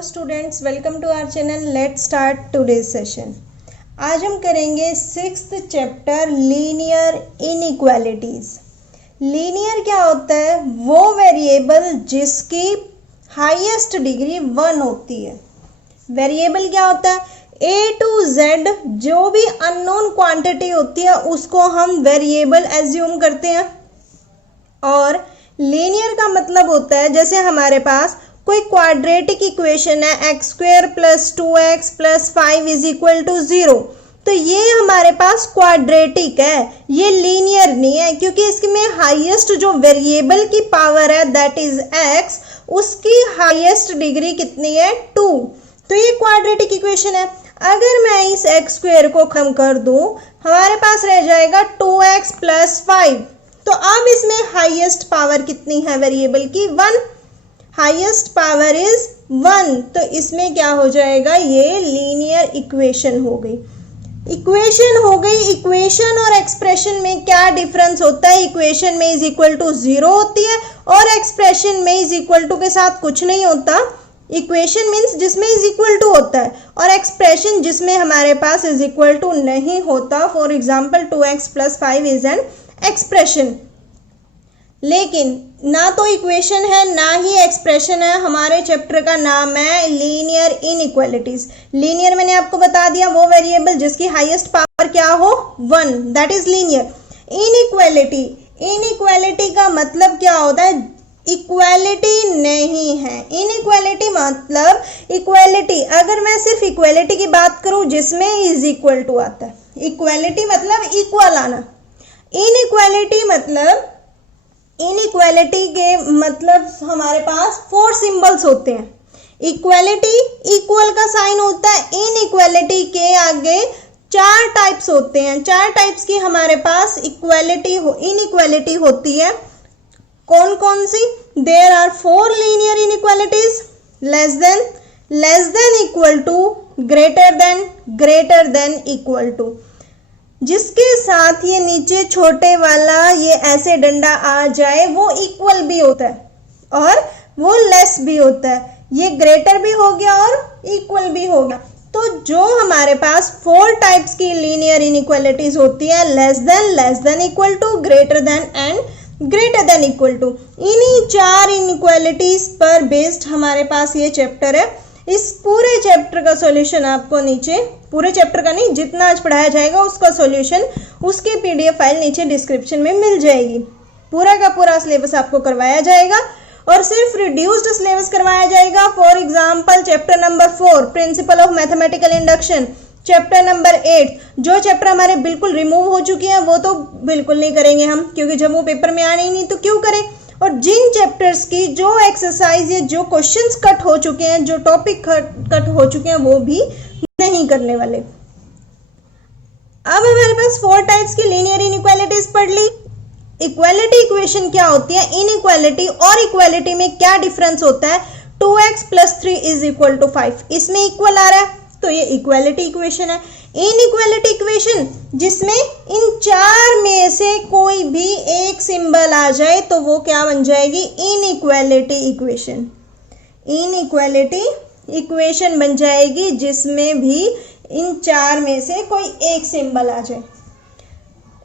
Hello students, welcome to our channel. Let's start today's session. आज हम करेंगे 6th chapter linear inequalities. Linear क्या होता है? वो वेरिएबल जिसकी हाईएस्ट डिग्री 1 होती है। वेरिएबल क्या होता है? ए टू जेड जो भी अननोन क्वांटिटी होती है उसको हम वेरिएबल एज्यूम करते हैं। और लीनियर का मतलब होता है जैसे हमारे पास कोई क्वाड्रेटिक इक्वेशन है x² + 2x + 5 = 0, तो ये हमारे पास क्वाड्रेटिक है, ये लीनियर नहीं है, क्योंकि इसमें हाईएस्ट जो वेरिएबल की पावर है दैट इज x, उसकी हाईएस्ट डिग्री कितनी है? 2। तो ये क्वाड्रेटिक इक्वेशन है। अगर मैं इस x² को कम कर दूं, हमारे पास रह जाएगा 2x + 5। तो अब इसमें हाईएस्ट पावर कितनी है वेरिएबल की? 1। हाईएस्ट पावर इज 1, तो इसमें क्या हो जाएगा? ये लीनियर इक्वेशन हो गई। इक्वेशन हो गई। इक्वेशन और एक्सप्रेशन में क्या डिफरेंस होता है? इक्वेशन में इज इक्वल टू 0 होती है और एक्सप्रेशन में इज इक्वल टू के साथ कुछ नहीं होता। इक्वेशन मीन्स जिसमें इज इक्वल टू होता है और एक्सप्रेशन जिसमें हमारे पास इज इक्वल टू नहीं होता। For example 2x + 5 is an expression, लेकिन ना तो इक्वेशन है ना ही एक्सप्रेशन है। हमारे चैप्टर का नाम है लीनियर इनइक्वालिटीज। लीनियर मैंने आपको बता दिया, वो वेरिएबल जिसकी हाईएस्ट पावर क्या हो? 1, that is linear. Inequality, inequality का मतलब क्या होता है? इक्वालिटी नहीं है। इनइक्वालिटी मतलब इक्वालिटी, अगर मैं सिर्फ इक्वालिटी की बात करूं जिसमें इज इक्वल टू आता है, इक्वालिटी मतलब इक्वल आना। इनइक्वालिटी मतलब, इनइक्वालिटी के मतलब हमारे पास 4 सिंबल्स होते हैं। इक्वालिटी इक्वल का साइन होता है। इनइक्वालिटी के आगे 4 टाइप्स होते हैं। 4 टाइप्स की हमारे पास इनइक्वालिटी होती है। कौन कौन सी? There are 4 linear inequalities: less than equal to, greater than equal to. जिसके साथ ये नीचे छोटे वाला ये ऐसे डंडा आ जाए वो इक्वल भी होता है और वो लेस भी होता है। ये ग्रेटर भी हो गया और इक्वल भी हो गया। तो जो हमारे पास 4 टाइप्स की लीनियर इनइक्वालिटीज होती है, less than equal to, greater than and greater than equal to. इन्हीं 4 इनइक्वालिटीज पर बेस्ड हमारे पास ये चैप्टर है। इस पूरे चैप्टर का सॉल्यूशन आपको नीचे, पूरे चैप्टर का नहीं, जितना आज पढ़ाया जाएगा उसका सॉल्यूशन, उसकी पीडीएफ फाइल नीचे डिस्क्रिप्शन में मिल जाएगी। पूरा का पूरा सिलेबस आपको करवाया जाएगा और सिर्फ रिड्यूस्ड सिलेबस करवाया जाएगा। For example chapter number 4 principle of mathematical induction, chapter number 8, जो चैप्टर हमारे बिल्कुल रिमूव हो चुके हैं वो तो बिल्कुल नहीं करेंगे हम, क्योंकि जब वो पेपर में आने ही नहीं तो क्यों करें। और जिन चैप्टर्स की जो एक्सरसाइज या जो क्वेश्चंस कट हो चुके हैं, जो टॉपिक कट हो चुके हैं, वो भी नहीं करने वाले। अब हमारे पास 4 टाइप्स की लीनियर इनइक्वालिटीज पढ़ ली। इक्वालिटी इक्वेशन क्या होती है? इनइक्वालिटी और इक्वालिटी में क्या डिफरेंस होता है? 2x + 3 = 5, इसमें इक्वल आ रहा है तो ये इक्वालिटी इक्वेशन है। इनइक्वालिटी इक्वेशन जिसमें इन 4 में से कोई भी एक सिंबल आ जाए तो वो क्या बन जाएगी? Inequality equation. इनइक्वालिटी इक्वेशन बन जाएगी जिसमें भी इन 4 में से कोई एक सिंबल आ जाए।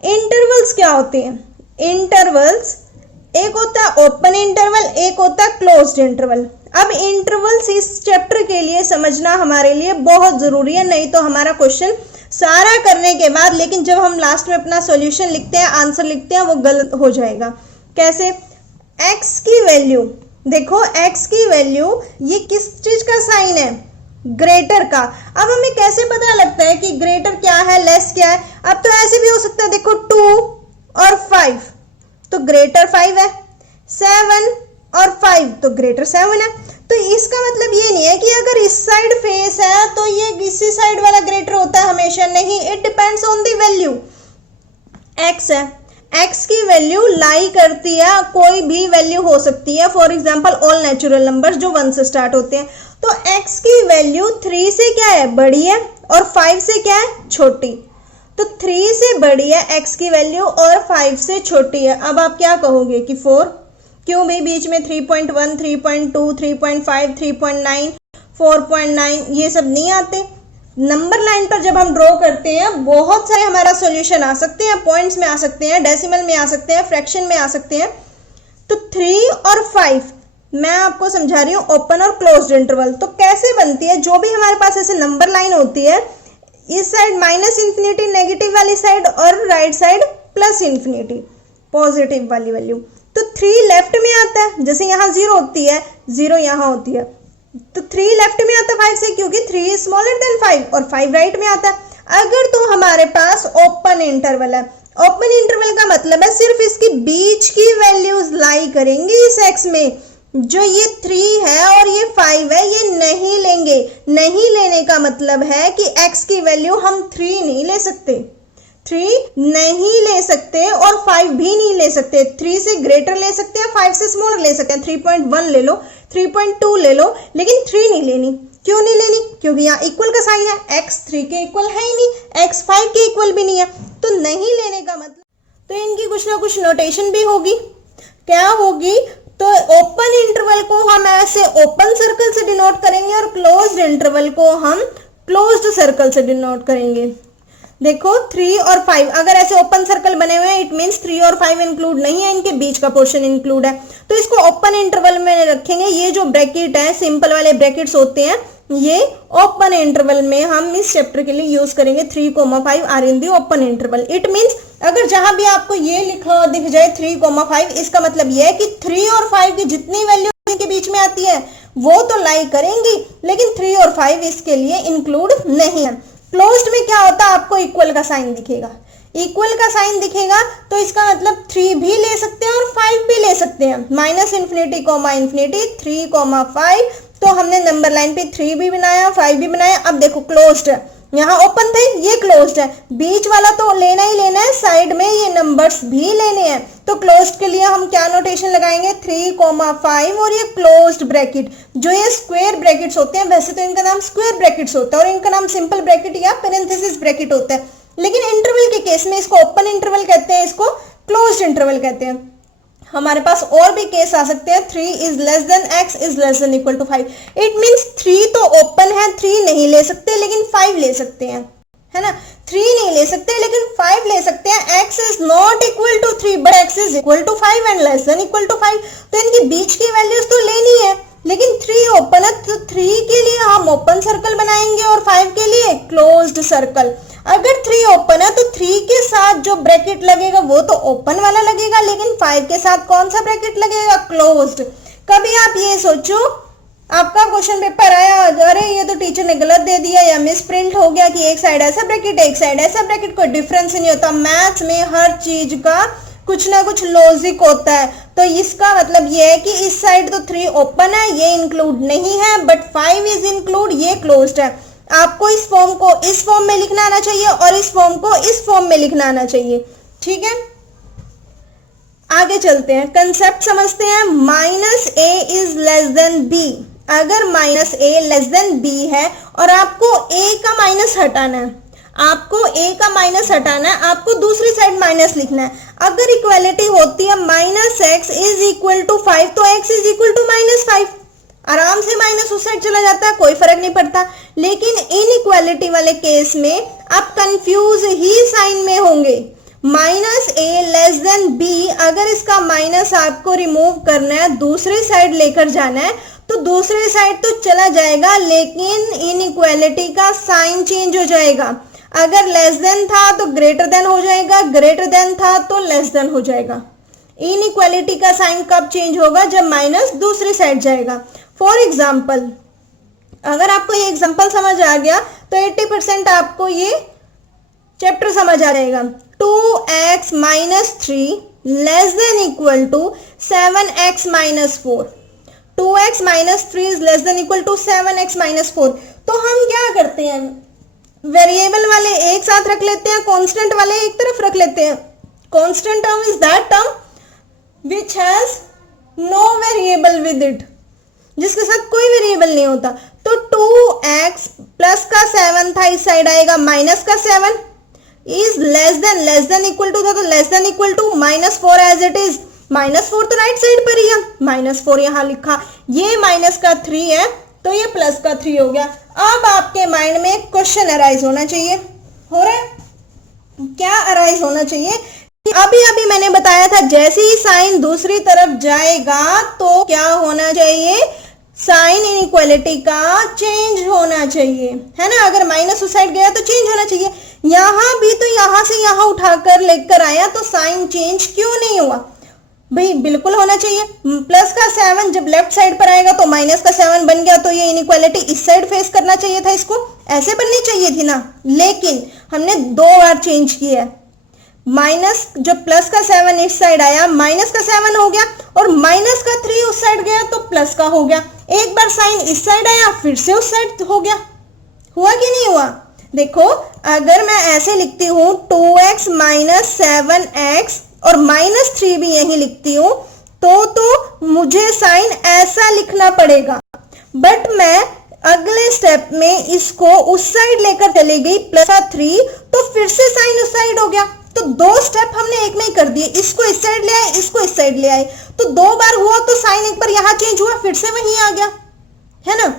इंटरवल्स क्या होते हैं? इंटरवल्स, एक होता है ओपन इंटरवल, एक होता है क्लोज्ड इंटरवल। अब इंटरवल्स इस चैप्टर के लिए समझना हमारे लिए बहुत जरूरी है, नहीं तो हमारा क्वेश्चन सारा करने के बाद, लेकिन जब हम लास्ट में अपना सॉल्यूशन लिखते हैं, आंसर लिखते हैं, वो गलत हो जाएगा। कैसे? x की वैल्यू देखो, x की वैल्यू ये किस चीज का साइन है? ग्रेटर का। अब हमें कैसे पता लगता है कि ग्रेटर क्या है, लेस क्या है? अब तो ऐसे भी हो सकता है, देखो 2 और 5 तो ग्रेटर 5 है, 7 और 5 तो ग्रेटर 7 है। तो इसका मतलब ये नहीं है कि अगर इस साइड फेस है तो ये इसी साइड वाला ग्रेटर होता है हमेशा, नहीं। It depends on the value. x है, x की वैल्यू लाई करती है, कोई भी वैल्यू हो सकती है। For example all natural numbers जो 1 से स्टार्ट होते हैं। तो x की वैल्यू 3 से क्या है? बड़ी है, और 5 से क्या है? छोटी। तो 3 से बड़ी है x की वैल्यू और 5 से छोटी है। अब आप क्या कहोगे कि 4, क्यों भी बीच में 3.1, 3.2, 3.5, 3.9 4.9 ये सब नहीं आते। नंबर लाइन पर जब हम ड्रॉ करते हैं बहुत सारे हमारा सॉल्यूशन आ सकते हैं, पॉइंट्स में आ सकते हैं, डेसिमल में आ सकते हैं, फ्रैक्शन में आ सकते हैं। तो 3 और 5 मैं आपको समझा रही हूँ ओपन और क्लोज्ड इंटरवल। तो कैसे बनती है, जो भी हमारे पास ऐसे नंबर लाइन होती है, इस साइड माइनस इंफिनिटी नेगेटिव वाली साइड और right side plus infinity positive वाली वैल्यू। तो 3 लेफ्ट में आता है, जैसे यहाँ 0 होती है, 0 यहाँ होती है, तो 3 लेफ्ट में आता है 5 से, क्योंकि 3 इज स्मॉलर देन 5 और 5 राइट में आता है। अगर तो हमारे पास ओपन इंटरवल है, ओपन इंटरवल का मतलब है सिर्फ इसकी बीच की वैल्यूज लाई करेंगे इस x में। जो ये 3 है और ये 5 है ये नहीं लेंगे। नहीं लेने का मतलब है कि x की वैल्यू हम 3 नहीं ले सकते, 3 नहीं ले सकते और 5 भी नहीं ले सकते। 3 से ग्रेटर ले सकते हैं, 5 से स्मॉलर ले सकते हैं, 3.1 ले लो, 3.2 ले लो, लेकिन 3 नहीं लेनी। क्यों नहीं लेनी? क्योंकि यहाँ इक्वल का साइन है, x 3 के इक्वल है ही नहीं, x 5 के इक्वल भी नहीं है। तो नहीं लेने का मतलब, तो इनकी कुछ ना कुछ नोटेशन भी होगी। क्या होगी? तो ओपन इंटरवल को हम ऐसे ओपन सर्कल से डिनोट करेंगे और क्लोज्ड इंटरवल को हम क्लोज्ड सर्कल से डिनोट करेंगे। देखो 3 और 5 अगर ऐसे ओपन सर्कल बने हुए हैं, इट मींस 3 और 5 इंक्लूड नहीं है, इनके बीच का पोर्शन इंक्लूड है। तो इसको ओपन इंटरवल में रखेंगे। ये जो ब्रैकेट है, सिंपल वाले ब्रैकेट्स होते हैं, ये ओपन इंटरवल में हम इस चैप्टर के लिए यूज करेंगे। 3,5 are in the open interval. It means अगर जहां भी आपको ये लिखा हुआ दिख जाए 3,5, इसका मतलब ये है कि 3 और 5 की जितनी वैल्यू इनके बीच में आती है वो तो लाई करेंगी, लेकिन 3 और 5 इसके लिए इंक्लूड नहीं है। क्लोज्ड में क्या होता है, आपको इक्वल का साइन दिखेगा, इक्वल का साइन दिखेगा तो इसका मतलब 3 भी ले सकते हैं और 5 भी ले सकते हैं। माइनस इंफिनिटी कॉमा इंफिनिटी 3,5, तो हमने नंबर लाइन पे 3 भी बनाया, 5 भी बनाया। अब देखो क्लोज्ड है, यहाँ ओपन थे, ये क्लोज्ड है, बीच वाला तो लेना ही लेना है, साइड में ये नंबर्स भी लेने हैं। तो क्लोज्ड के लिए हम क्या नोटेशन लगाएंगे, 3,5 और ये क्लोज्ड ब्रैकेट। जो ये स्क्वायर ब्रैकेट्स होते हैं, वैसे तो इनका नाम स्क्वायर ब्रैकेट्स होता है और इनका नाम सिंपल ब्रैकेट या पेरेंथेसिस ब्रैकेट होता है, लेकिन इंटरवल के केस में इसको ओपन इंटरवल कहते हैं, इसको क्लोज्ड इंटरवल कहते हैं। हमारे पास और भी केस आ सकते हैं, 3 is less than x is less than equal to 5। It means 3 तो ओपन है, 3 नहीं ले सकते लेकिन 5 ले सकते हैं, है ना। 3 नहीं ले सकते लेकिन 5 ले सकते हैं। x is not equal to 3 but x is equal to 5 and less than equal to 5। तो इनके बीच की वैल्यूज तो लेनी है, लेकिन 3 ओपन है तो 3 के लिए हम ओपन सर्कल बनाएंगे और 5 के लिए क्लोज्ड सर्कल। अगर 3 ओपन है तो 3 के साथ जो ब्रैकेट लगेगा वो तो ओपन वाला लगेगा, लेकिन 5 के साथ कौन सा ब्रैकेट लगेगा, क्लोज्ड। कभी आप ये सोचो, आपका क्वेश्चन पेपर आया, अरे ये तो टीचर ने गलत दे दिया या मिस प्रिंट हो गया कि एक साइड ऐसा ब्रैकेट एक साइड ऐसा ब्रैकेट, कोई डिफरेंस नहीं होता। मैथ्स में हर चीज का कुछ ना कुछ लॉजिक होता है। तो इसका मतलब ये है कि इस साइड तो 3 ओपन है, ये इंक्लूड नहीं है, बट 5 इज इंक्लूड, ये क्लोज्ड है। आपको इस फॉर्म को इस फॉर्म में लिखना आना चाहिए और इस फॉर्म को इस फॉर्म में लिखना आना चाहिए, ठीक है। आगे चलते हैं, कंसेप्ट समझते हैं। Minus A is less than B. अगर minus A less than B है और आपको ए का माइनस हटाना है, आपको ए का माइनस हटाना है, आपको दूसरी साइड माइनस लिखना है। अगर इक्वालिटी होती है minus x is equal to 5, तो एक्स इज इक्वल टू -5, आराम से माइनस उस साइड चला जाता है, कोई फर्क नहीं पड़ता। लेकिन इनइक्वालिटी वाले केस में आप कंफ्यूज ही साइन में होंगे। Minus A less than B, अगर इसका माइनस आपको रिमूव करना है, दूसरी साइड लेकर जाना है, तो दूसरी साइड तो चला जाएगा, लेकिन इनइक्वालिटी का साइन चेंज हो जाएगा। अगर लेस देन था तो ग्रेटर देन हो जाएगा, ग्रेटर देन था तो लेस देन हो जाएगा। इनइक्वालिटी का साइन कब चेंज होगा, जब माइनस दूसरी साइड जाएगा। फॉर एग्जाम्पल, अगर आपको ये एग्जाम्पल समझ आ गया तो 80% आपको ये चैप्टर समझ आ जाएगा। 2x minus 3 less than equal to 7x minus 4। 2x minus 3 is less than equal to 7x minus 4। तो हम क्या करते हैं, वेरिएबल वाले एक साथ रख लेते हैं, कांस्टेंट वाले एक तरफ रख लेते हैं। Constant term is that term which has no variable with it, जिसके साथ कोई वेरिएबल नहीं होता। तो 2x प्लस का 7 था, इस साइड आएगा माइनस का 7 is less than equal to था, तो less than equal to -4 as it is. -4 तो राइट साइड पर ही है, -4 यहां लिखा, ये माइनस का 3 है तो ये प्लस का 3 हो गया। अब आपके माइंड में एक क्वेश्चन अराइज होना चाहिए, हो रहा है? क्या अराइज होना चाहिए? अभी अभी मैंने बताया था जैसे ही साइन दूसरी तरफ जाएगा तो क्या होना चाहिए? साइन इनइक्वालिटी का चेंज होना चाहिए, है ना। अगर माइनस उस साइड गया तो चेंज होना चाहिए। यहां भी तो यहां से यहां उठाकर लेकर आया तो साइन चेंज क्यों नहीं हुआ? भाई बिल्कुल होना चाहिए। प्लस का 7 जब लेफ्ट साइड पर आएगा तो माइनस का 7 बन गया, तो ये इनइक्वालिटी इस साइड फेस करना चाहिए था, इसको ऐसे बननी चाहिए थी ना। लेकिन हमने 2 बार चेंज किया है। माइनस जब प्लस का 7 इस साइड आया माइनस का 7 हो गया, और माइनस का 3 उस साइड गया तो प्लस का हो गया। एक बार साइन इस साइड आया फिर से उस साइड हो गया। हुआ कि नहीं हुआ? देखो अगर मैं ऐसे लिखती हूं 2x माइनस 7x और -3 भी यही लिखती हूं तो मुझे साइन ऐसा लिखना पड़ेगा। बट मैं अगले स्टेप में इसको उस साइड लेकर चली गई +3, तो फिर से साइन उस साइड हो गया। तो 2 स्टेप हमने एक में ही कर दिए, इसको इस साइड ले आए, इसको इस साइड ले आए, तो 2 बार हुआ तो साइन एक बार यहां चेंज हुआ फिर से वहीं आ गया, है ना।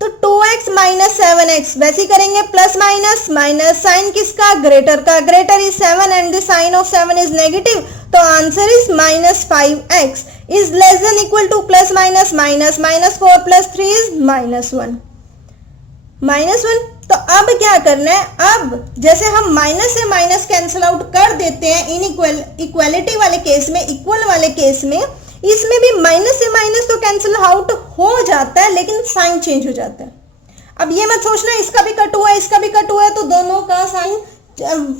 तो 2x माइनस 7x वैसे करेंगे, प्लस माइनस माइनस, साइन किसका? ग्रेटर का। Greater is 7 and the sign of 7 is negative, तो answer is -5x is less than equal to plus minus minus, -4 + 3 is -1, -1। तो अब क्या करना है? अब जैसे हम माइनस से माइनस कैंसिल आउट कर देते हैं इक्वालिटी वाले केस में, इक्वल वाले केस में, इसमें भी माइनस से माइनस तो कैंसिल आउट हो जाता है लेकिन साइन चेंज हो जाता है। अब ये मत सोचना इसका भी कट हुआ है इसका भी कट हुआ है तो दोनों का साइन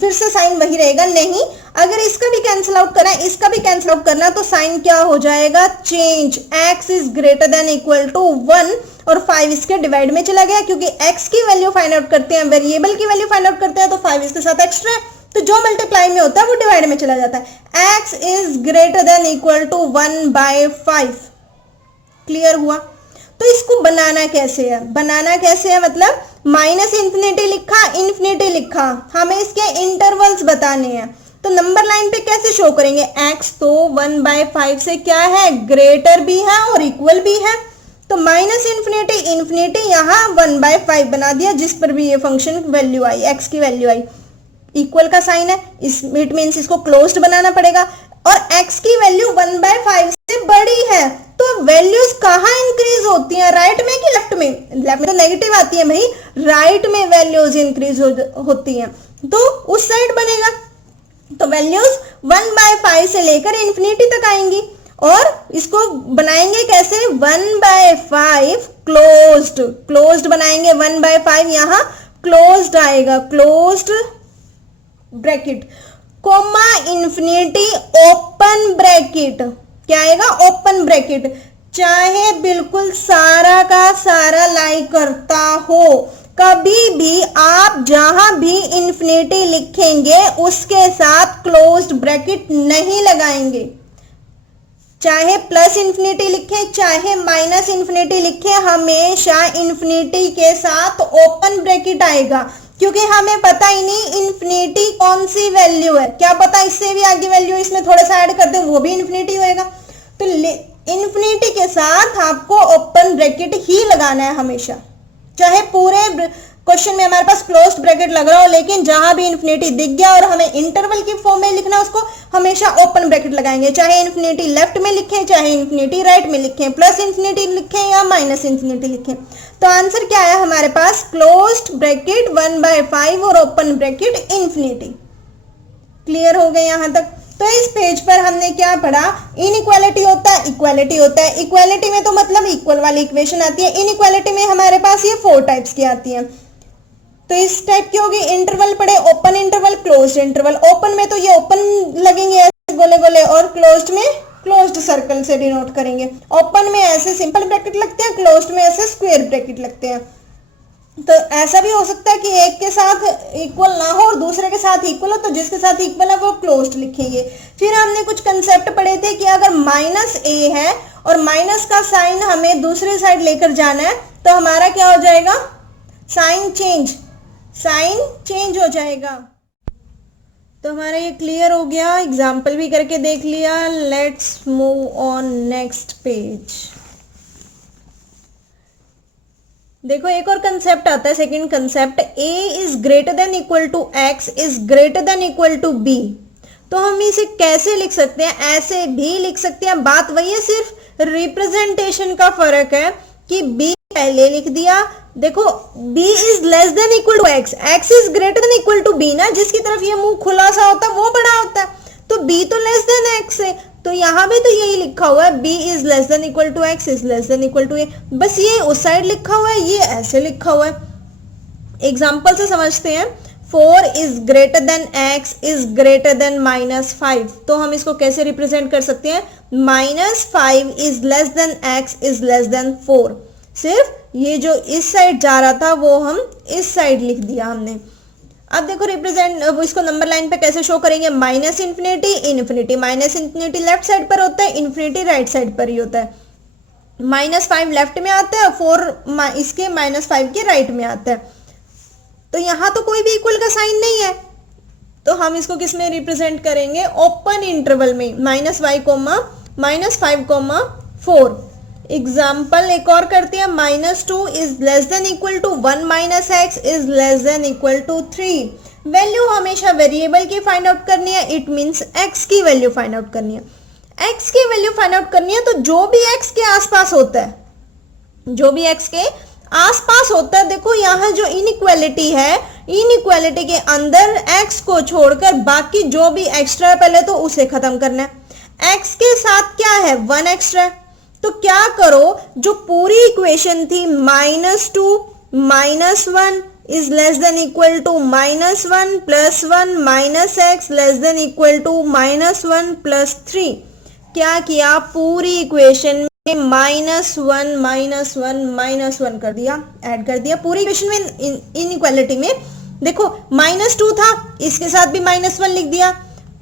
फिर से साइन वही रहेगा, नहीं। अगर इसका भी कैंसिल आउट करना है इसका भी कैंसिल आउट करना है तो साइन क्या हो जाएगा? Change. x is greater than equal to 1 और 5 इसके डिवाइड में चला गया, क्योंकि x की वैल्यू फाइंड आउट करते हैं, वेरिएबल की वैल्यू फाइंड आउट करते हैं, तो 5 इसके साथ एक्स्ट्रा है, तो जो मल्टीप्लाई में होता है वो डिवाइड में चला जाता है। x is greater than equal to 1/5। Clear हुआ? तो इसको बनाना कैसे है? बनाना कैसे है मतलब माइनस इंफिनिटी लिखा, इंफिनिटी लिखा, हमें इसके इंटरवल्स बताने हैं। तो नंबर लाइन पे कैसे शो करेंगे? x तो 1/5 से क्या है? ग्रेटर भी है और इक्वल भी है, तो माइनस इंफिनिटी इंफिनिटी यहाँ 1/5 बना दिया, जिस पर भी ये फंक्शन वैल्यू आई, x की वैल्यू आई। इक्वल का साइन है, इट मीन्स इसको क्लोज्ड बनाना पड़ेगा, और x की वैल्यू 1/5 से बड़ी है, तो वैल्यूज कहाँ इंक्रीज होती हैं? राइट में कि लेफ्ट में? लेफ्ट में तो नेगेटिव आती है भाई, राइट में वैल्यूज इंक्रीज होती हैं, तो उस साइड बनेगा। तो वैल्यूज 1/5 से लेकर इंफिनिटी तक आएंगी, और इसको बनाएंगे कैसे? 1/5 क्लोज्ड, क्लोज्ड बनाएंगे 1/5, यहां क्लोज्ड आएगा, closed bracket, comma infinity open bracket, क्या आएगा? Open bracket. चाहे बिल्कुल सारा का सारा लाई करता हो, कभी भी आप जहां भी इंफिनिटी लिखेंगे उसके साथ क्लोज्ड ब्रैकेट नहीं लगाएंगे। चाहे प्लस इंफिनिटी लिखें चाहे माइनस इंफिनिटी लिखें, हमेशा इंफिनिटी के साथ ओपन ब्रैकेट आएगा, क्योंकि हमें पता ही नहीं इंफिनिटी कौन सी वैल्यू है, क्या पता इससे भी आगे वैल्यू इसमें थोड़ा सा ऐड कर दे वो भी इंफिनिटी होएगा। तो इंफिनिटी के साथ आपको ओपन ब्रैकेट ही लगाना है हमेशा, चाहे पूरे क्वेश्चन में हमारे पास क्लोज्ड ब्रैकेट लग रहा हो, लेकिन जहां भी इंफिनिटी दिख गया और हमें इंटरवल की फॉर्म में लिखना है उसको हमेशा ओपन ब्रैकेट लगाएंगे, चाहे इंफिनिटी लेफ्ट में लिखें चाहे इंफिनिटी राइट में लिखें, प्लस इंफिनिटी लिखें या माइनस इंफिनिटी लिखें। तो आंसर क्या आया हमारे पास? क्लोज्ड ब्रैकेट 1/5 और ओपन ब्रैकेट इंफिनिटी। क्लियर हो गए यहां तक? तो इस पेज पर हमने क्या पढ़ा? इनइक्वालिटी होता है, इक्वालिटी होता है। इक्वालिटी में तो मतलब इक्वल वाली इक्वेशन आती है, इनइक्वालिटी में हमारे पास ये 4 टाइप्स की आती है। तो इस टाइप की होगी, इंटरवल पढ़े, open interval, closed interval. Open में तो ये ओपन लगेंगे ऐसे गोले गोले, और क्लोज्ड में क्लोज्ड सर्कल से डिनोट करेंगे। ओपन में ऐसे सिंपल ब्रैकेट लगते हैं, क्लोज्ड में ऐसे स्क्वायर ब्रैकेट लगते हैं। तो ऐसा भी हो सकता है कि एक के साथ इक्वल ना हो और दूसरे के साथ इक्वल हो, तो जिसके साथ इक्वल है वो क्लोज्ड लिखेंगे। फिर हमने कुछ कंसेप्ट पढ़े थे कि अगर -a है और माइनस का साइन हमें दूसरे साइड लेकर जाना है तो हमारा क्या हो जाएगा? साइन चेंज हो जाएगा। तो हमारा ये क्लियर हो गया, एग्जाम्पल भी करके देख लिया। Let's move on next page. देखो एक और कंसेप्ट आता है, second concept, a is greater than equal to x is greater than equal to b। तो हम इसे कैसे लिख सकते हैं, ऐसे भी लिख सकते हैं, बात वही है, सिर्फ रिप्रेजेंटेशन का फर्क है कि b पहले लिख दिया। देखो b is less than equal to x, x is greater than equal to b ना, जिसकी तरफ ये मुंह खुला सा होता है वो बड़ा होता है, तो b तो लेस देन x है, तो यहां भी तो यही लिखा हुआ है, b is less than equal to x is less than equal to a, बस ये उस साइड लिखा हुआ है, ये ऐसे लिखा हुआ है। एग्जाम्पल से समझते हैं, 4 is greater then x is greater then -5, तो हम इसको कैसे रिप्रेजेंट कर सकते हैं, -5 is less than x is less then 4, सिर्फ ये जो इस साइड जा रहा था वो हम इस साइड लिख दिया हमने। अब देखो रिप्रेजेंट, इसको नंबर लाइन पे कैसे शो करेंगे, minus infinity infinity, minus infinity left side पर होता है, इन्फिनिटी राइट साइड पर ही होता है, -5 लेफ्ट में आता है, 4 इसके -5 के राइट में आता है, तो यहां तो कोई भी इक्वल का साइन नहीं है, तो हम इसको किस में रिप्रेजेंट करेंगे, ओपन इंटरवल में, -5, एग्जाम्पल एक और करते हैं, -2 is less than equal to 1 minus x is less than equal to 3। Value हमेशा वेरिएबल की फाइंड आउट करनी है, इट मींस x की वैल्यू फाइंड आउट करनी है, x की वैल्यू फाइंड आउट करनी है, तो जो भी x के आसपास होता है, जो भी x के आसपास होता है, देखो यहाँ जो इनइक्वालिटी है, इनइक्वालिटी के अंदर x को छोड़कर बाकी जो भी एक्स्ट्रा है पहले तो उसे खत्म करना है, x के साथ क्या है 1 एक्स्ट्रा, तो क्या करो, जो पूरी इक्वेशन थी -2 -1 is less than equal to -1 plus 1 minus x less than equal to -1 plus 3, क्या किया, पूरी इक्वेशन में -1 कर दिया, ऐड कर दिया पूरी इक्वेशन में, इनइक्वालिटी में। देखो -2 था, इसके साथ भी -1 लिख दिया,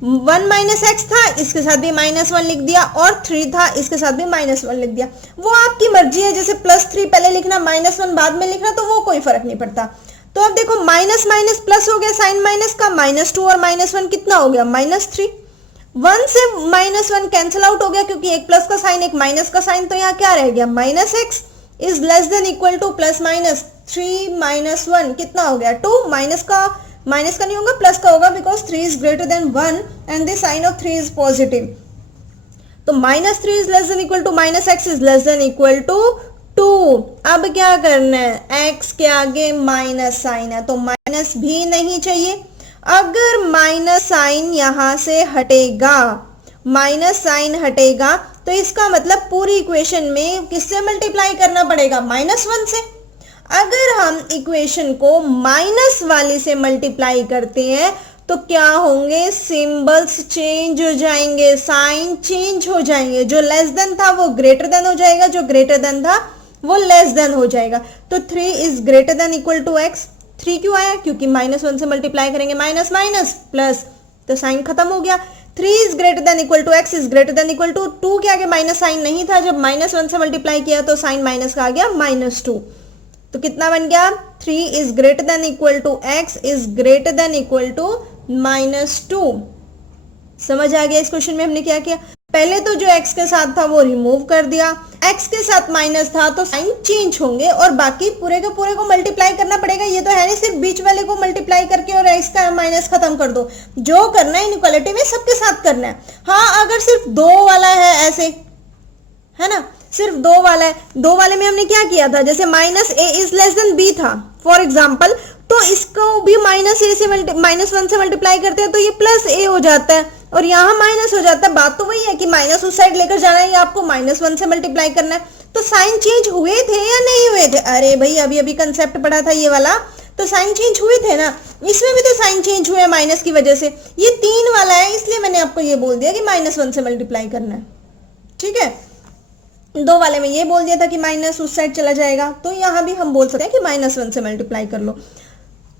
1 माइनस एक्स था, इसके साथ भी -1 लिख दिया, और 3 था, इसके साथ भी -1 लिख दिया, वो आपकी मर्जी है, जैसे +3 पहले लिखना, -1 बाद में लिखना, तो वो कोई फर्क नहीं पड़ता। तो अब देखो माइनस माइनस प्लस हो गया, साइन माइनस का, -2 और -1 कितना हो गया, -3, 1 से -1 कैंसिल आउट हो गया, क्योंकि एक प्लस का साइन एक माइनस का साइन, तो यहाँ क्या रह गया, -x is less than equal to plus minus 3 -1 कितना हो गया 2, माइनस का नहीं होगा प्लस का होगा, because 3 is greater than 1 and the sign of 3 is positive, तो -3 is less than equal to -x is less than equal to 2। अब क्या करना है, x के आगे माइनस साइन है, तो माइनस भी नहीं चाहिए, अगर माइनस साइन यहां से हटेगा, माइनस साइन हटेगा, तो इसका मतलब पूरी इक्वेशन में किससे मल्टीप्लाई करना पड़ेगा, -1 से। अगर हम इक्वेशन को माइनस वाली से मल्टीप्लाई करते हैं तो क्या होंगे, सिंबल्स चेंज हो जाएंगे, साइन चेंज हो जाएंगे, जो लेस देन था वो ग्रेटर देन हो जाएगा, जो ग्रेटर देन था वो लेस देन हो जाएगा। तो 3 is greater than equal to x, 3 क्यों आया, क्योंकि -1 से मल्टीप्लाई करेंगे, माइनस माइनस प्लस, तो साइन खत्म हो गया। 3 is greater than equal to x is greater than equal to 2 के आगे माइनस साइन नहीं था, जब -1 से मल्टीप्लाई किया तो साइन माइनस का आ गया -2, तो कितना बन गया, 3 is greater than equal to x is greater than equal to -2। समझ आ गया इस क्वेश्चन में हमने क्या किया, पहले तो जो x के साथ था वो रिमूव कर दिया, x के साथ माइनस था तो साइन चेंज होंगे, और बाकी पूरे के पूरे को मल्टीप्लाई करना पड़ेगा, ये तो है नहीं सिर्फ बीच वाले को मल्टीप्लाई करके और x का माइनस खत्म कर दो, जो करना है इनइक्वालिटी में सबके साथ करना है। हाँ अगर सिर्फ 2 वाला है, ऐसे है ना, सिर्फ 2 वाला है, 2 वाले में हमने क्या किया था, जैसे -a is less then b था फॉर एग्जाम्पल, तो इसको भी -1 से मल्टीप्लाई करते हैं तो ये +a हो जाता है, और यहाँ माइनस हो जाता है, बात तो वही है कि माइनस उस साइड लेकर जाना है, आपको -1 से मल्टीप्लाई करना है, तो साइन चेंज हुए थे या नहीं हुए थे, अरे भाई अभी अभी कंसेप्ट पढ़ा था ये वाला, तो साइन चेंज हुए थे ना, इसमें भी तो साइन चेंज हुए माइनस की वजह से, ये 3 वाला है इसलिए मैंने आपको ये बोल दिया कि -1 से मल्टीप्लाई करना है, ठीक है। 2 वाले में ये बोल दिया था कि माइनस उस साइड चला जाएगा, तो यहाँ भी हम बोल सकते हैं कि -1 से मल्टीप्लाई कर लो,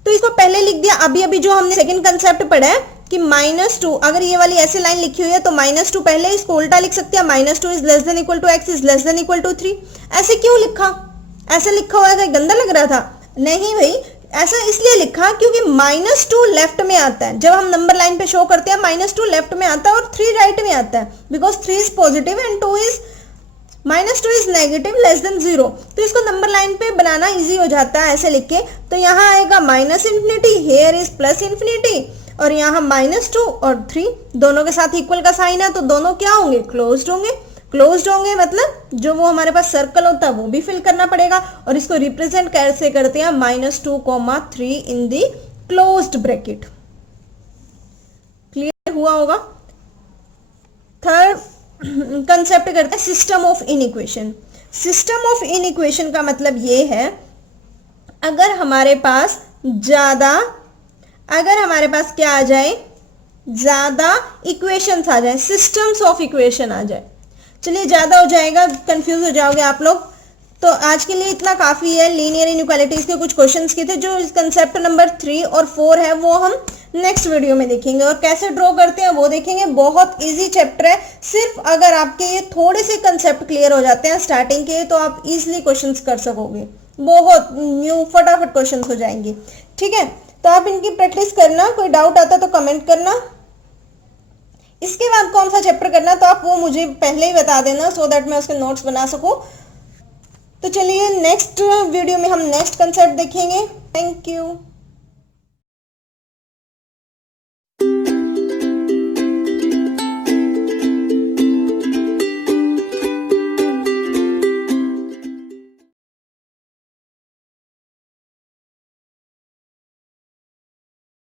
तो इसको पहले लिख दिया। अभी अभी जो हमने सेकंड कंसेप्ट पढ़ा है कि -2, अगर ये वाली ऐसे लाइन लिखी हुई है तो -2 पहले, इसको उल्टा लिख सकते हैं, -2 is less than equal to x is less than equal to 3। ऐसे क्यों लिखा, ऐसे लिखा हुआ है, गंदा लग रहा था, नहीं भाई ऐसा इसलिए लिखा क्योंकि -2 लेफ्ट में आता है, जब हम नंबर लाइन पे शो करते हैं -2 लेफ्ट में आता है और 3 राइट में आता है, because 3 is positive and 2 is -2 is negative less than 0, तो इसको नंबर लाइन पे बनाना इजी हो जाता है ऐसे लिख के। तो यहाँ आएगा -∞, हेयर इज +∞, और यहाँ -2 और 3 दोनों के साथ इक्वल का साइन है, तो दोनों क्या होंगे, क्लोज्ड होंगे। क्लोज्ड होंगे मतलब जो वो हमारे पास सर्कल होता है वो भी फिल करना पड़ेगा, और इसको रिप्रेजेंट कैसे करते हैं, -2, 3 इन दी क्लोज्ड ब्रैकेट। क्लियर हुआ होगा। थर्ड कंसेप्ट करते हैं system of inequation. System of inequation का मतलब ये है, अगर हमारे पास क्या आ जाए, ज्यादा इक्वेशंस आ जाए, सिस्टम्स ऑफ इक्वेशन आ जाए। चलिए ज्यादा हो जाएगा, कंफ्यूज हो जाओगे आप लोग, तो आज के लिए इतना काफी है। लीनियर इनइक्वालिटीज के कुछ क्वेश्चंस के थे, जो कंसेप्ट नंबर 3 और 4 है वो हम नेक्स्ट वीडियो में देखेंगे, और कैसे ड्रॉ करते हैं वो देखेंगे। बहुत इजी चैप्टर है, सिर्फ अगर आपके ये थोड़े से कंसेप्ट क्लियर हो जाते हैं स्टार्टिंग के, तो आप इजिली क्वेश्चंस कर सकोगे, बहुत न्यू फटाफट क्वेश्चंस हो जाएंगे। ठीक है, तो आप इनकी प्रैक्टिस करना, कोई डाउट आता तो कमेंट करना। इसके बाद कौन सा चैप्टर करना तो आप वो मुझे पहले ही बता देना, सो दैट मैं उसके नोट्स बना सकूं। तो चलिए नेक्स्ट वीडियो में हम नेक्स्ट कंसेप्ट देखेंगे। Thank you.